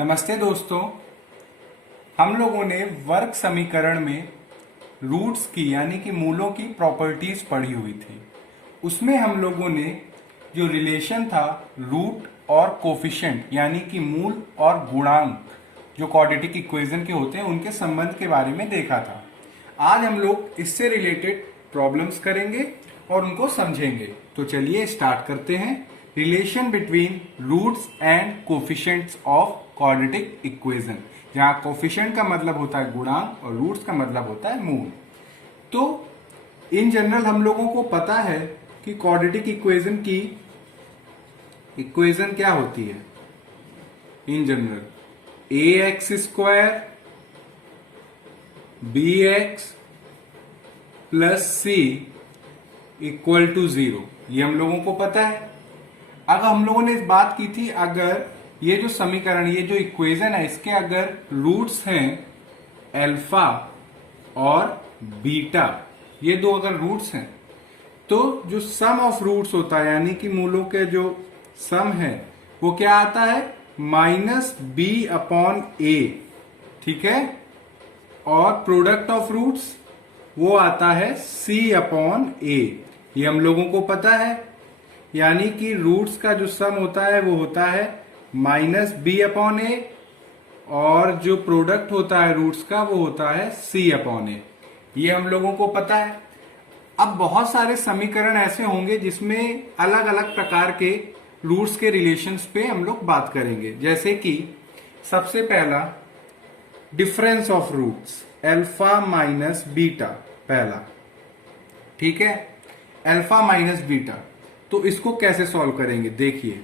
नमस्ते दोस्तों। हम लोगों ने वर्ग समीकरण में रूट्स की यानी कि मूलों की प्रॉपर्टीज पढ़ी हुई थी। उसमें हम लोगों ने जो रिलेशन था रूट और कोफिशिएंट यानी कि मूल और गुणांक जो क्वाड्रेटिक इक्वेशन के होते हैं उनके संबंध के बारे में देखा था। आज हम लोग इससे रिलेटेड प्रॉब्लम्स करेंगे और उनको समझेंगे। तो चलिए स्टार्ट करते हैं। Relation between roots and coefficients of quadratic equation, जहां कोफिशिएंट का मतलब होता है गुणांक और रूट्स का मतलब होता है मूल। तो इन जनरल हम लोगों को पता है कि क्वाड्रेटिक इक्वेशन की इक्वेशन क्या होती है। In general A x square B x plus C equal to 0, ये हम लोगों को पता है। अगर हम लोगों ने इस बात की थी, अगर ये जो समीकरण, ये जो इक्वेशन है, इसके अगर रूट्स हैं अल्फा और बीटा, ये दो अगर रूट्स हैं, तो जो सम ऑफ रूट्स होता है यानी कि मूलों के जो सम है वो क्या आता है, माइनस बी अपॉन ए। ठीक है। और प्रोडक्ट ऑफ रूट्स वो आता है सी अपॉन ए। ये हम लोगों को पता है। यानी कि रूट्स का जो सम होता है वो होता है माइनस बी अपॉन ए, और जो प्रोडक्ट होता है रूट्स का वो होता है सी अपॉन ए। ये हम लोगों को पता है। अब बहुत सारे समीकरण ऐसे होंगे जिसमें अलग अलग प्रकार के रूट्स के रिलेशंस पे हम लोग बात करेंगे। जैसे कि सबसे पहला difference of roots, alpha minus beta, पहला। ठीक है, अल्फा माइनस बीटा। तो इसको कैसे सॉल्व करेंगे, देखिए,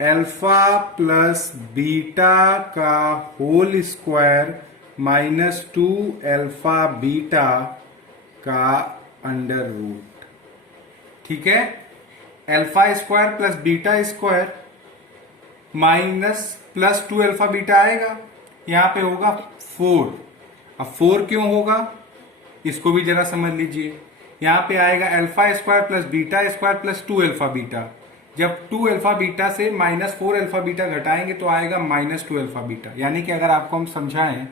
अल्फा प्लस बीटा का whole square minus 2 alpha beta का अंडर रूट। ठीक है। Alpha square plus beta square minus plus 2 alpha beta आएगा, यहां पे होगा 4। अब 4 क्यों होगा इसको भी जरा समझ लीजिए। यहां पे आएगा alpha square plus beta square plus 2 alpha beta. जब 2 अल्फा बीटा से माइनस 4 अल्फा बीटा घटाएंगे तो आएगा माइनस 2 अल्फा बीटा। यानी कि अगर आपको हम समझाएं,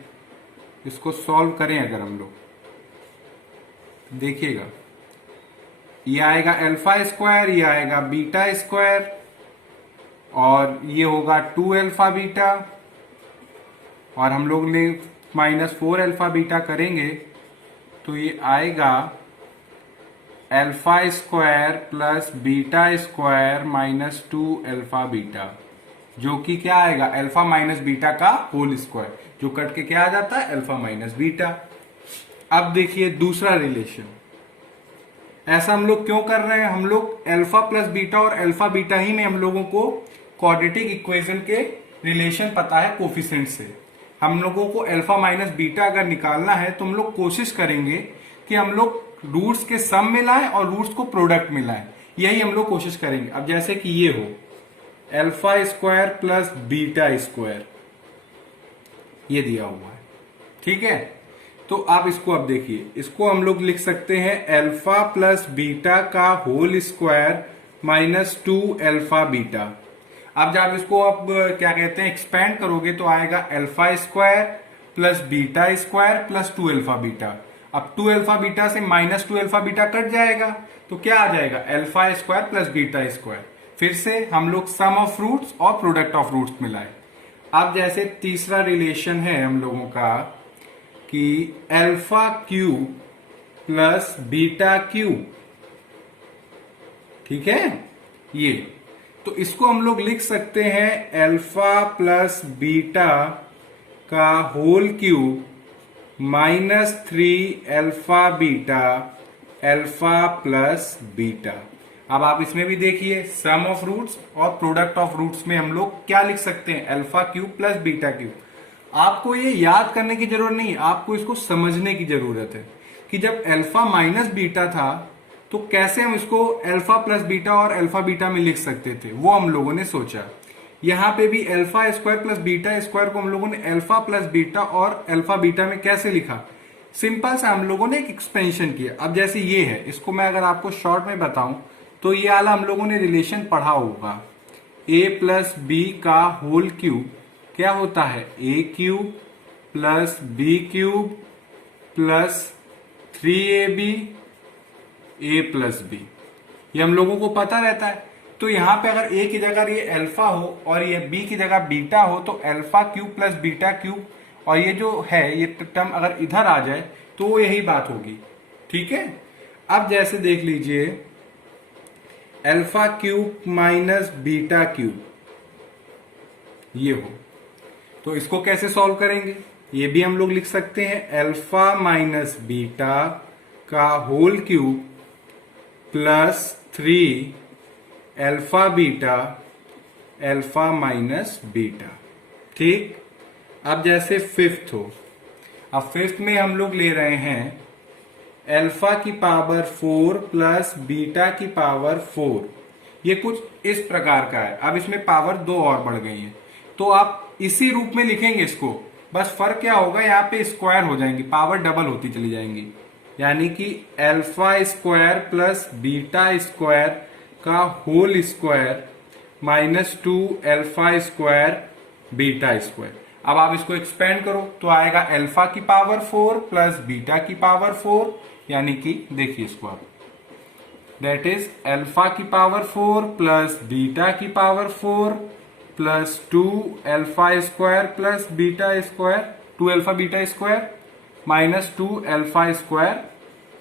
इसको सॉल्व करें अगर हम लोग, देखिएगा, ये आएगा अल्फा स्क्वायर, ये आएगा बीटा स्क्वायर, और ये होगा 2 अल्फा बीटा, और हम लोग ने माइनस 4 अल्फा बीटा करेंगे तो ये आएगा alpha square plus beta square minus 2 alpha beta, जो कि क्या आएगा, अल्फा माइनस बीटा का होल स्क्वायर, जो कट के क्या आ जाता है, अल्फा माइनस बीटा। अब देखिए दूसरा रिलेशन। ऐसा हम लोग क्यों कर रहे हैं, हम लोग अल्फा प्लस बीटा और अल्फा बीटा ही में हम लोगों को क्वाड्रेटिक इक्वेशन के रिलेशन पता है कोफिशिएंट से। हम लोगों को अल्फा माइनस बीटा अगर निकालना है तो हम लोग कोशिश करेंगे कि हम लोग रूट्स के सम में लाएं और रूट्स को प्रोडक्ट में लाएं, यही हम लोग कोशिश करेंगे। अब जैसे कि ये हो alpha square plus beta square, ये दिया हुआ है। ठीक है। तो आप इसको अब देखिए, इसको हम लोग लिख सकते हैं अल्फा प्लस बीटा का whole square minus 2 alpha beta. अब जब इसको अब क्या कहते हैं एक्सपेंड करोगे तो आएगा alpha square plus beta square plus 2 alpha beta. अब 2 अल्फा बीटा से माइनस 2 अल्फा बीटा कट जाएगा तो क्या आ जाएगा, alpha square plus beta square. फिर से हम लोग सम ऑफ रूट्स और प्रोडक्ट ऑफ रूट्स मिलाए। अब जैसे तीसरा रिलेशन है हम लोगों का कि alpha cube plus beta cube. ठीक है, ये तो इसको हम लोग लिख सकते हैं अल्फा प्लस बीटा का whole cube minus 3 alpha beta alpha plus beta. अब आप इसमें भी देखिए सम ऑफ रूट्स और प्रोडक्ट ऑफ रूट्स में हम लोग क्या लिख सकते हैं, alpha cube plus beta cube. आपको ये याद करने की जरूरत नहीं, आपको इसको समझने की जरूरत है कि जब अल्फा माइनस बीटा था तो कैसे हम इसको अल्फा प्लस बीटा और अल्फा बीटा में लिख सकते थे, वो हम लोगों ने सोचा। यहां पे भी alpha square plus beta square को हम लोगों ने अल्फा प्लस बीटा और अल्फा बीटा में कैसे लिखा, सिंपल से हम लोगों ने एक एक्सपेंशन किया। अब जैसे ये है, इसको मैं अगर आपको शॉर्ट में बताऊं तो ये वाला हम लोगों ने रिलेशन पढ़ा होगा, a प्लस बी का होल क्यूब क्या होता है, a cube plus b cube plus 3ab a plus b, ये हम लोगों को पता रहता है। तो यहां पे अगर ए की जगह ये अल्फा हो और ये बी की जगह बीटा हो तो alpha cube plus beta cube, और ये जो है ये टर्म अगर इधर आ जाए तो यही बात होगी। ठीक है, अब जैसे देख लीजिए alpha cube minus beta cube ये हो, तो इसको कैसे सॉल्व करेंगे, ये भी हम लोग लिख सकते हैं अल्फा माइनस बीटा का whole cube plus 3 alpha beta alpha minus beta. ठीक, अब जैसे फिफ्थ हो, अब फिफ्थ में हम लोग ले रहे हैं अल्फा की पावर 4 प्लस बीटा की पावर 4, ये कुछ इस प्रकार का है। अब इसमें पावर 2 और बढ़ गई है, तो आप इसी रूप में लिखेंगे इसको, बस फर्क क्या होगा, यहाँ पे स्क्वायर हो जाएंगी, पावर डबल होती चली जाएंगी, यानी कि alpha square plus beta square का whole square minus 2 alpha square beta square. अब आप इसको एक्सपेंड करो तो आएगा अल्फा की पावर 4 प्लस बीटा की पावर 4, यानी कि देखिए इसको आप, दैट इज अल्फा की पावर 4 प्लस बीटा की power 4 plus 2 alpha square plus beta square, 2 alpha beta square minus 2 alpha square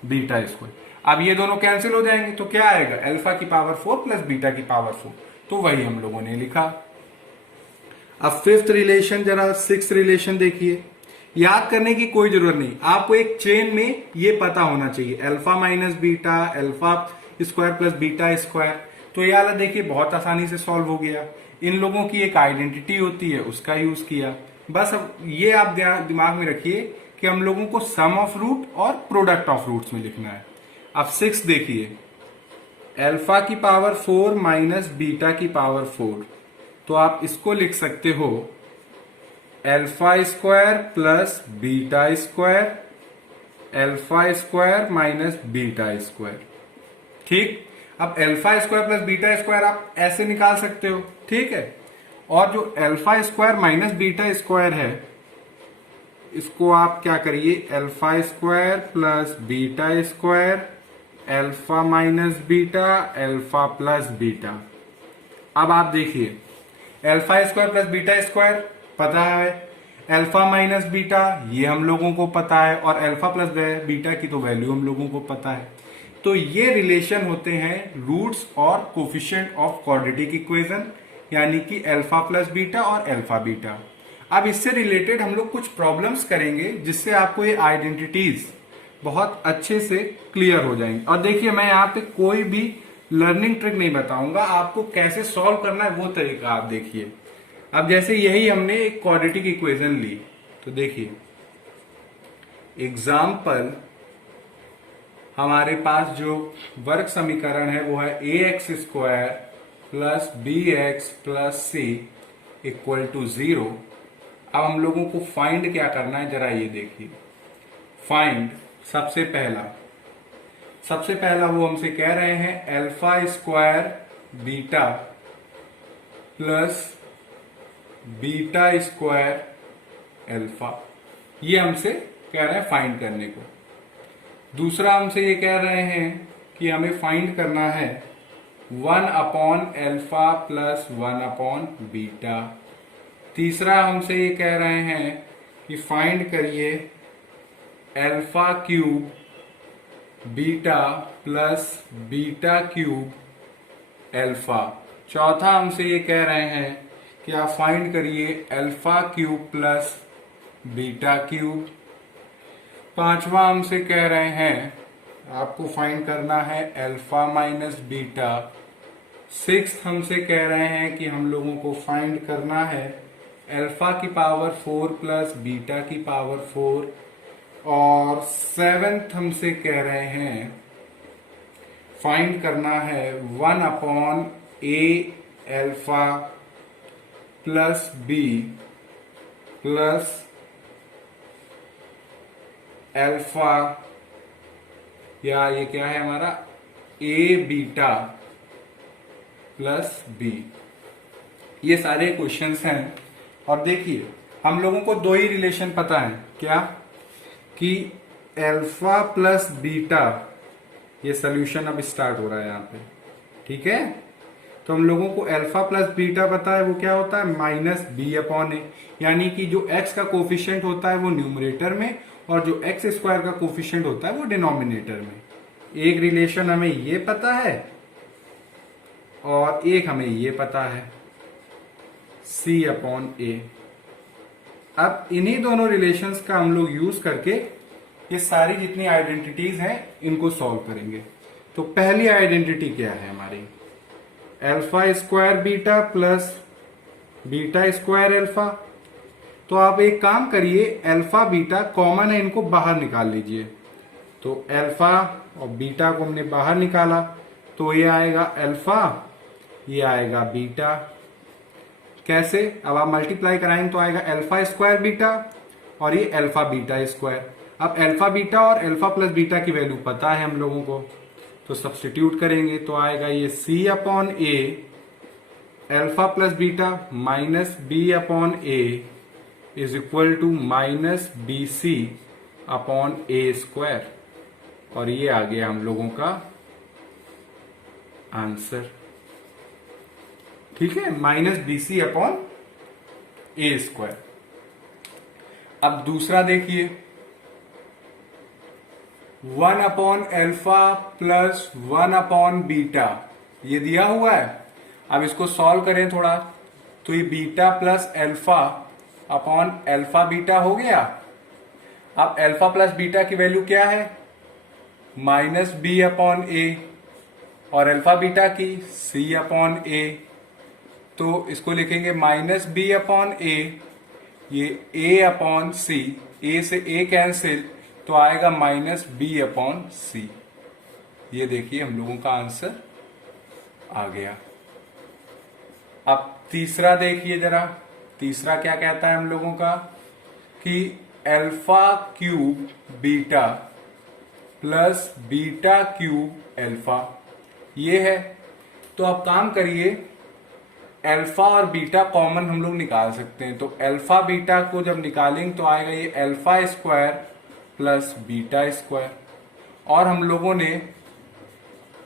beta square. अब ये दोनों कैंसिल हो जाएंगे तो क्या आएगा, अल्फा की पावर 4 प्लस बीटा की पावर 4, तो वही हम लोगों ने लिखा। अब फिफ्थ रिलेशन, जरा सिक्स्थ रिलेशन देखिए, याद करने की कोई जरूरत नहीं, आपको एक चेन में ये पता होना चाहिए, alpha minus beta alpha square plus beta square, तो ये वाला देखिए बहुत आसानी से सॉल्व हो गया। इन लोगों की एक आइडेंटिटी होती है, उसका यूज किया। बस अब ये आप दिमाग में रखिए कि हम लोगों को सम ऑफ रूट और प्रोडक्ट ऑफ रूट्स में लिखना है। अब सिक्स देखिए, अल्फा की पावर 4 माइनस बीटा की पावर 4, तो आप इसको लिख सकते हो alpha square plus beta square alpha square minus beta square. ठीक, अब alpha square plus beta square आप ऐसे निकाल सकते हो, ठीक है। और जो alpha square minus beta square है, इसको आप क्या करिए, alpha square plus beta square alpha minus beta alpha plus beta. अब आप देखिए alpha square plus beta square पता है, अल्फा माइनस बीटा ये हम लोगों को पता है, और अल्फा प्लस बीटा की तो वैल्यू हम लोगों को पता है। तो ये रिलेशन होते हैं रूट्स और कोफिशिएंट ऑफ क्वाड्रेटिक इक्वेशन, यानी कि अल्फा प्लस बीटा और अल्फा बीटा। अब इससे रिलेटेड हम लोग कुछ प्रॉब्लम्स करेंगे जिससे आपको ये आइडेंटिटीज बहुत अच्छे से क्लियर हो जाएंगे। और देखिए मैं यहाँ पे कोई भी लर्निंग ट्रिक नहीं बताऊंगा, आपको कैसे सॉल्व करना है वो तरीका आप देखिए। अब जैसे यही हमने एक क्वाड्रेटिक इक्वेशन ली, तो देखिए एग्जाम्पल, हमारे पास जो वर्ग समीकरण है वो है a x square plus b x plus C equal to 0। अब हम लोगों को फाइंड क्या करना है, जरा ये देखिए। फाइंड सबसे पहला वो हमसे कह रहे हैं alpha square beta plus beta square alpha, ये हमसे कह रहे हैं फाइंड करने को। दूसरा हमसे ये कह रहे हैं कि हमें फाइंड करना है 1 upon alpha plus 1 upon beta. तीसरा हमसे ये कह रहे हैं कि फाइंड करिए alpha cube beta plus beta cube alpha. चौथा हमसे ये कह रहे हैं कि आप फाइंड करिए alpha cube plus beta cube. पांचवा हमसे कह रहे हैं आपको फाइंड करना है अल्फा माइनस बीटा। सिक्स्थ हमसे कह रहे हैं कि हम लोगों को फाइंड करना है अल्फा की पावर 4 प्लस बीटा की पावर 4। और सेवेंथ हमसे कह रहे हैं फाइंड करना है 1 upon a alpha plus b plus alpha, या ये क्या है हमारा ए बीटा प्लस बी। ये सारे क्वेश्चंस हैं और देखिए हम लोगों को दो ही रिलेशन पता है, क्या कि अल्फा प्लस बीटा, ये सोल्यूशन अब स्टार्ट हो रहा है यहाँ पे, ठीक है। तो हम लोगों को अल्फा प्लस बीटा पता है, वो क्या होता है माइनस बी अपॉन ए, यानी कि जो एक्स का कोफिशिएंट होता है वो न्यूमरेटर में और जो एक्स स्क्वायर का कोफिशिएंट होता है वो डिनोमिनेटर में। एक रिलेशन हमें ये पता है और एक हमें ये पता है सी अपॉन ए। अब इन्हीं दोनों रिलेशंस का हम लोग यूज करके ये सारी जितनी आइडेंटिटीज हैं इनको सॉल्व करेंगे। तो पहली आइडेंटिटी क्या है हमारी, alpha square beta plus beta square alpha. तो आप एक काम करिए, अल्फा बीटा कॉमन है, इनको बाहर निकाल लीजिए। तो अल्फा और बीटा को हमने बाहर निकाला तो ये आएगा अल्फा, ये आएगा बीटा। कैसे, अब आप मल्टीप्लाई कराएंगे तो आएगा अल्फा स्क्वायर बीटा और ये अल्फा बीटा स्क्वायर। अब अल्फा बीटा और अल्फा प्लस बीटा की वैल्यू पता है हम लोगों को, तो सब्स्टिट्यूट करेंगे तो आएगा ये c upon a alpha plus beta minus B upon a is equal to minus b c upon A square. और ये आ गया हम लोगों का आंसर, ठीक है, माइनस बी सी अपॉन ए स्क्वायर। अब दूसरा देखिए, 1 upon alpha plus 1 upon beta, ये दिया हुआ है। अब इसको सॉल्व करें थोड़ा, तो ये beta plus alpha upon alpha beta हो गया। अब अल्फा प्लस बीटा की वैल्यू क्या है, माइनस बी अपॉन ए, और अल्फा बीटा की सी अपॉन ए। तो इसको लिखेंगे माइनस बी अपॉन ए, ये ए अपॉन सी, ए से ए कैंसिल तो आएगा माइनस बी अपॉन सी। ये देखिए हम लोगों का आंसर आ गया। अब तीसरा देखिए जरा, तीसरा क्या कहता है हम लोगों का कि alpha cube beta plus beta cube alpha, ये है। तो अब काम करिए, अल्फा और बीटा कॉमन हम लोग निकाल सकते हैं। तो अल्फा बीटा को जब निकालेंगे तो आएगा ये alpha square plus beta square. और हम लोगों ने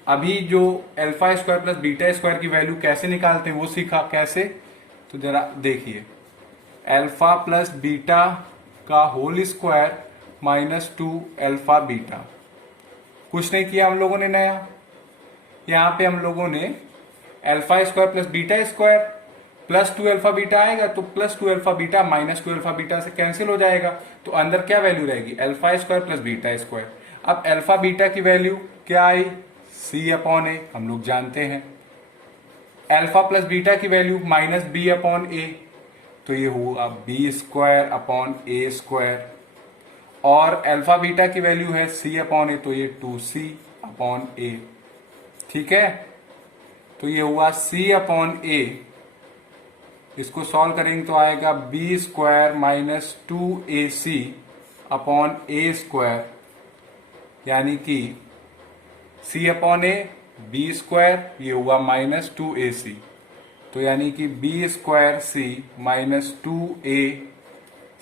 अभी जो alpha square plus beta square की वैल्यू कैसे निकालते हैं वो सीखा, कैसे, तो जरा देखिए, अल्फा प्लस बीटा का whole square minus 2 alpha beta. कुछ नहीं किया हम लोगों ने नया, यहां पे हम लोगों ने alpha square plus beta square plus 2 alpha beta आएगा, तो plus 2 alpha beta minus 2 alpha beta से कैंसिल हो जाएगा, तो अंदर क्या वैल्यू रहेगी, alpha square plus beta square. अब अल्फा बीटा की वैल्यू क्या आई, सी अपॉन ए, हम लोग जानते हैं। अल्फा प्लस बीटा की वैल्यू माइनस बी अपॉन ए, तो ये हुआ बी स्क्वायर अपॉन ए स्क्वायर। और अल्फा बीटा की वैल्यू है सी अपॉन ए, तो ये 2c अपॉन ए, ठीक है। तो ये हुआ c अपॉन ए, इसको सॉल्व करेंगे तो आएगा b square minus 2ac upon ए स्क्वायर, यानी कि c upon a b square, ये हुआ माइनस 2ac, तो यानी कि b square c minus 2a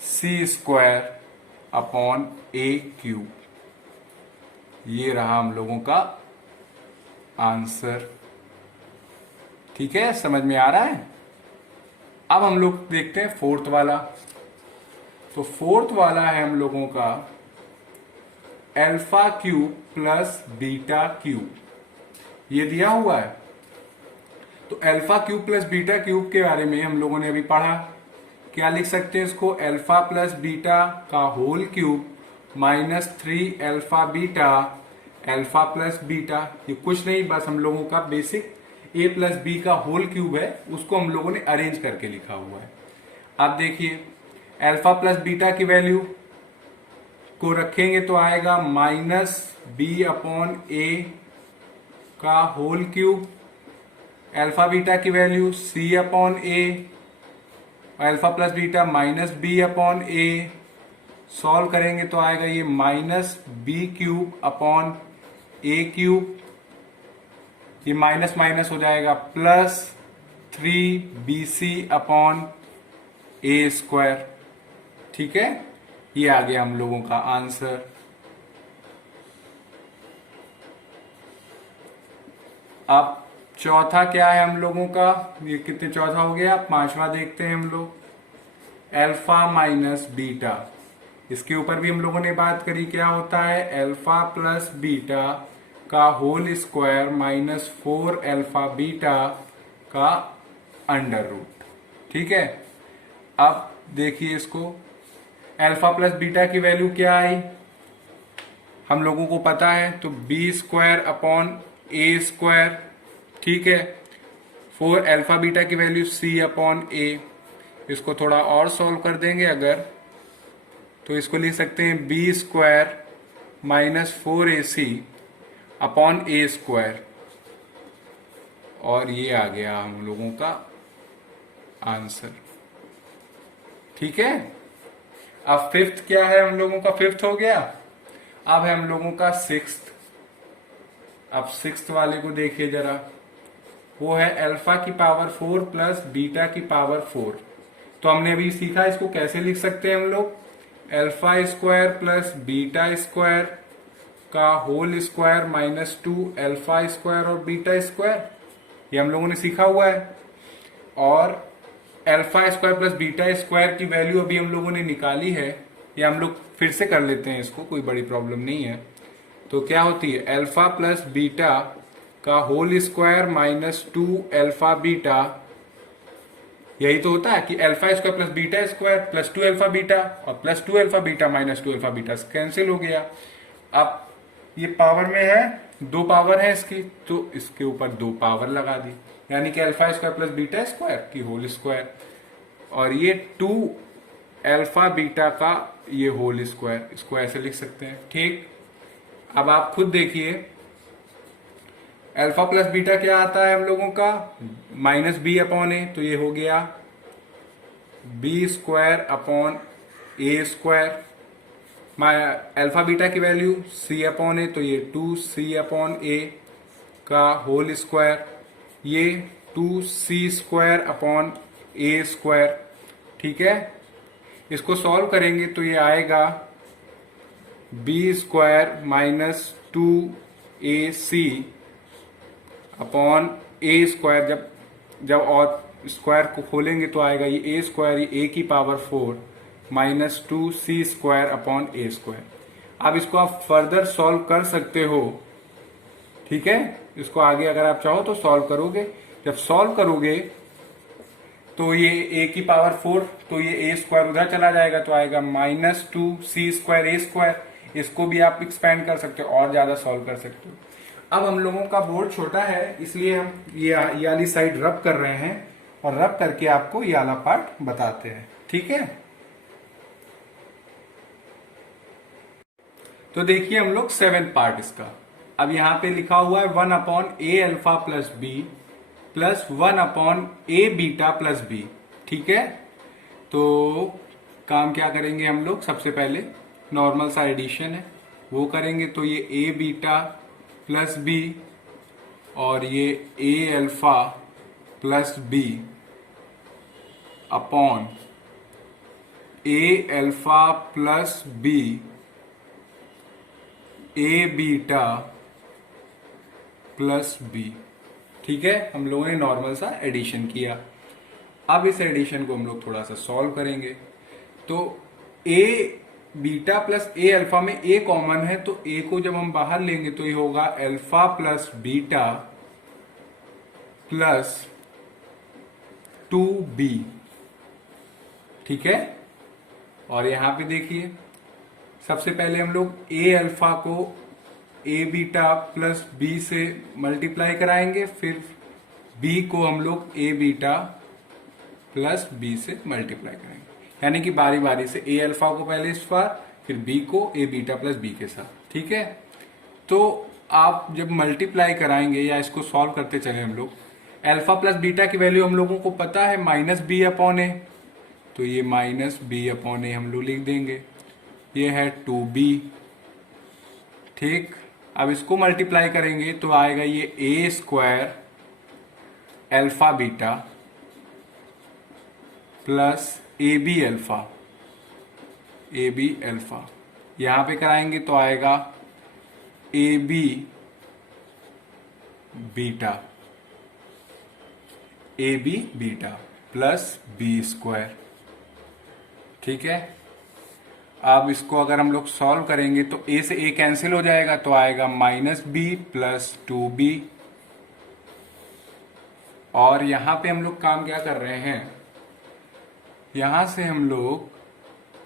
c square upon a cube. ये रहा हम लोगों का आंसर, ठीक है, समझ में आ रहा है। अब हम लोग देखते हैं फोर्थ वाला। तो फोर्थ वाला है हम लोगों का alpha cube plus beta cube, ये दिया हुआ है। तो alpha cube plus beta cube के बारे में हम लोगों ने अभी पढ़ा, क्या लिख सकते हैं इसको, अल्फा प्लस बीटा का whole cube minus 3 alpha beta alpha plus beta. ये कुछ नहीं, बस हम लोगों का बेसिक a प्लस बी का होल क्यूब है, उसको हम लोगों ने अरेंज करके लिखा हुआ है। अब देखिए, अल्फा प्लस बीटा की वैल्यू को रखेंगे तो आएगा माइनस बी अपॉन ए का होल क्यूब, अल्फा बीटा की value C upon a, alpha plus beta minus B upon a, solve करेंगे तो आएगा ये minus b cube upon a cube, ये माइनस माइनस हो जाएगा प्लस 3bc अपॉन ए square. ठीक है, ये आ गया हम लोगों का आंसर। अब चौथा क्या है हम लोगों का, ये कितने चौथा हो गया, पांचवा देखते हैं हम लोग, अल्फा माइनस बीटा। इसके ऊपर भी हम लोगों ने बात करी, क्या होता है, अल्फा प्लस बीटा का whole square minus 4 alpha beta का अंडर रूट। ठीक है, अब देखिए इसको, अल्फा प्लस बीटा की वैल्यू क्या आई हम लोगों को पता है, तो बी स्क्वायर अपॉन ए स्क्वायर। ठीक है, 4 अल्फा बीटा की वैल्यू सी अपॉन ए। इसको थोड़ा और सॉल्व कर देंगे अगर, तो इसको लिख सकते हैं b square minus 4ac upon ए स्क्वायर, और ये आ गया हम लोगों का आंसर। ठीक है, अब फिफ्थ क्या है हम लोगों का, फिफ्थ हो गया। अब है हम लोगों का सिक्स्थ। अब सिक्स्थ वाले को देखिए जरा, वो है अल्फा की पावर 4 प्लस बीटा की पावर 4। तो हमने अभी सीखा इसको कैसे लिख सकते हैं हम लोग, alpha square plus beta square का whole square minus 2 alpha square और बीटा स्क्वायर, ये हम लोगों ने सीखा हुआ है। और alpha square plus beta square की वैल्यू अभी हम लोगों ने निकाली है, ये हम लोग फिर से कर लेते हैं इसको, कोई बड़ी प्रॉब्लम नहीं है। तो क्या होती है, अल्फा प्लस बीटा का whole square minus 2 alpha beta, यही तो होता है कि alpha square plus beta square plus 2 alpha beta, और plus 2 alpha beta minus 2 alpha beta cancel हो गया। अब ये पावर में है, दो पावर है इसकी, तो इसके ऊपर दो पावर लगा दी, यानी कि alpha square plus beta square की होल स्क्वायर, और ये 2 अल्फा बीटा का ये होल स्क्वायर, इसको ऐसे लिख सकते हैं। ठीक, अब आप खुद देखिए, अल्फा प्लस बीटा क्या आता है हम लोगों का, माइनस बी अपॉन ए, तो ये हो गया बी स्क्वायर अपॉन ए स्क्वायर। अल्फा बीटा की वैल्यू सी अपॉन ए, तो ये 2c अपॉन ए का होल स्क्वायर, ये 2c स्क्वायर अपॉन ए स्क्वायर। ठीक है, इसको सॉल्व करेंगे तो ये आएगा b square minus 2ac upon ए स्क्वायर। जब और स्क्वायर को खोलेंगे तो आएगा ये ए स्क्वायर, ये ए की power 4 minus 2c square upon ए स्क्वायर। अब इसको आप फर्दर सॉल्व कर सकते हो। ठीक है, इसको आगे अगर आप चाहो तो सॉल्व करोगे, जब सॉल्व करोगे तो ये ए की पावर 4, तो ये ए स्क्वायर उधर चला जाएगा, तो आएगा माइनस 2c स्क्वायर ए स्क्वायर। इसको भी आप एक्सपेंड कर सकते हो और ज्यादा सॉल्व कर सकते हो। अब हम लोगों का बोर्ड छोटा है, इसलिए हम ये वाली साइड रब कर रहे हैं, और रब करके आपको ये वाला पार्ट बताते हैं। ठीक है, तो देखिए हम लोग 7th पार्ट इसका। अब यहां पे लिखा हुआ है 1 upon a alpha plus b plus 1 upon a beta plus b. ठीक है, तो काम क्या करेंगे हम लोग, सबसे पहले नॉर्मल सा एडिशन है वो करेंगे, तो ये ए बीटा प्लस बी और ये ए alpha plus B upon a alpha plus B A beta plus b. ठीक है, हम लोगों ने नॉर्मल सा एडिशन किया। अब इस एडिशन को हम लोग थोड़ा सा सॉल्व करेंगे, तो ए बीटा प्लस ए अल्फा में ए कॉमन है, तो ए को जब हम बाहर लेंगे तो ये होगा alpha plus beta plus 2b। ठीक है, और यहां पे देखिए सबसे पहले हम लोग ए अल्फा को ए बीटा प्लस बी से मल्टीप्लाई कराएंगे, फिर बी को हम लोग ए बीटा प्लस बी से मल्टीप्लाई करेंगे, यानी कि बारी बारी से ए अल्फा को पहले इस बार, फिर बी को ए बीटा प्लस बी के साथ। ठीक है, तो आप जब मल्टीप्लाई कराएंगे या इसको सॉल्व करते चले हम लोग, अल्फा प्लस बीटा की वैल्यू हम लोगों को पता है माइनस बी अपॉन ए, तो ये माइनस बी अपॉन ए हम लोग लिख देंगे, ये है 2b। ठीक, अब इसको मल्टीप्लाई करेंगे तो आएगा ये a square alpha beta plus a B alpha, a B alpha यहां पे कराएंगे तो आएगा a b beta, a b beta plus B square. ठीक है, अब इसको अगर हम लोग सॉल्व करेंगे तो ए से ए कैंसिल हो जाएगा तो आएगा माइनस बी प्लस 2b। और यहां पे हम लोग काम क्या कर रहे हैं, यहां से हम लोग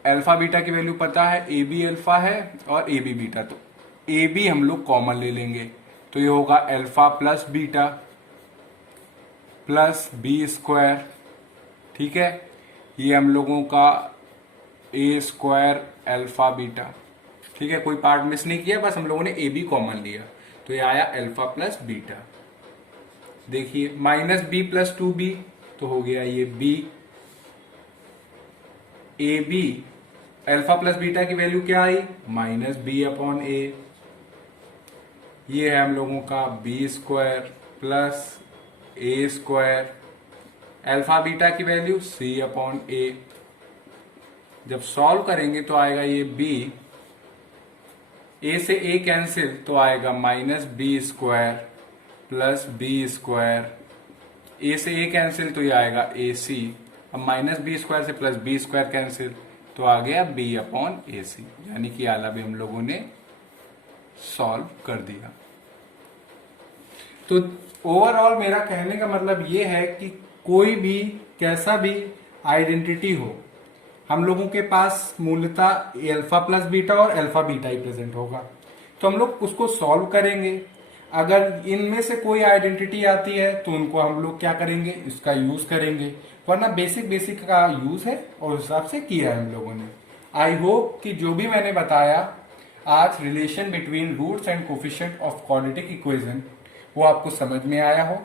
अल्फा बीटा की वैल्यू पता है, ए बी अल्फा है और ए बी बीटा, तो ए बी हम लोग कॉमन ले लेंगे तो ये होगा alpha plus beta plus B square. ठीक है, ये हम लोगों का ए स्क्वायर अल्फा बीटा। ठीक है, कोई पार्ट मिस नहीं किया, बस हम लोगों ने ए बी कॉमन लिया तो ये आया अल्फा प्लस बीटा। देखिए माइनस बी प्लस 2b तो हो गया ये B, A B alpha plus beta की वैल्यू क्या आई, माइनस बी अपॉन ए। ये है हम लोगों का B square plus A square, alpha beta की वैल्यू सी अपॉन ए। जब सॉल्व करेंगे तो आएगा ये बी, ए से ए कैंसिल तो आएगा minus b square plus B square, a से ए कैंसिल तो ये आएगा ए सी। अब माइनस बी स्क्वायर से प्लस बी स्क्वायर कैंसिल तो आ गया बी अपॉन ए सी, यानी कि आला भी हम लोगों ने सॉल्व कर दिया। तो ओवरऑल मेरा कहने का मतलब ये है कि कोई भी कैसा भी आइडेंटिटी हो, हम लोगों के पास मूलतः अल्फा प्लस बीटा और अल्फा बीटा ही प्रेजेंट होगा, तो हम लोग उसको सॉल्व करेंगे। अगर इनमें से कोई आइडेंटिटी आती है तो उनको हम लोग क्या करेंगे, इसका यूज करेंगे, वरना बेसिक का यूज है और उस हिसाब से किया है हम लोगों ने। आई होप कि जो भी मैंने बताया आज relation between roots and coefficient of quadratic equation वो आपको समझ में आया हो।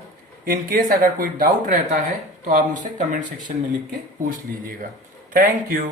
इन केस अगर कोई डाउट रहता है तो आप मुझसे कमेंट सेक्शन में लिख के पूछ लीजिएगा। Thank you.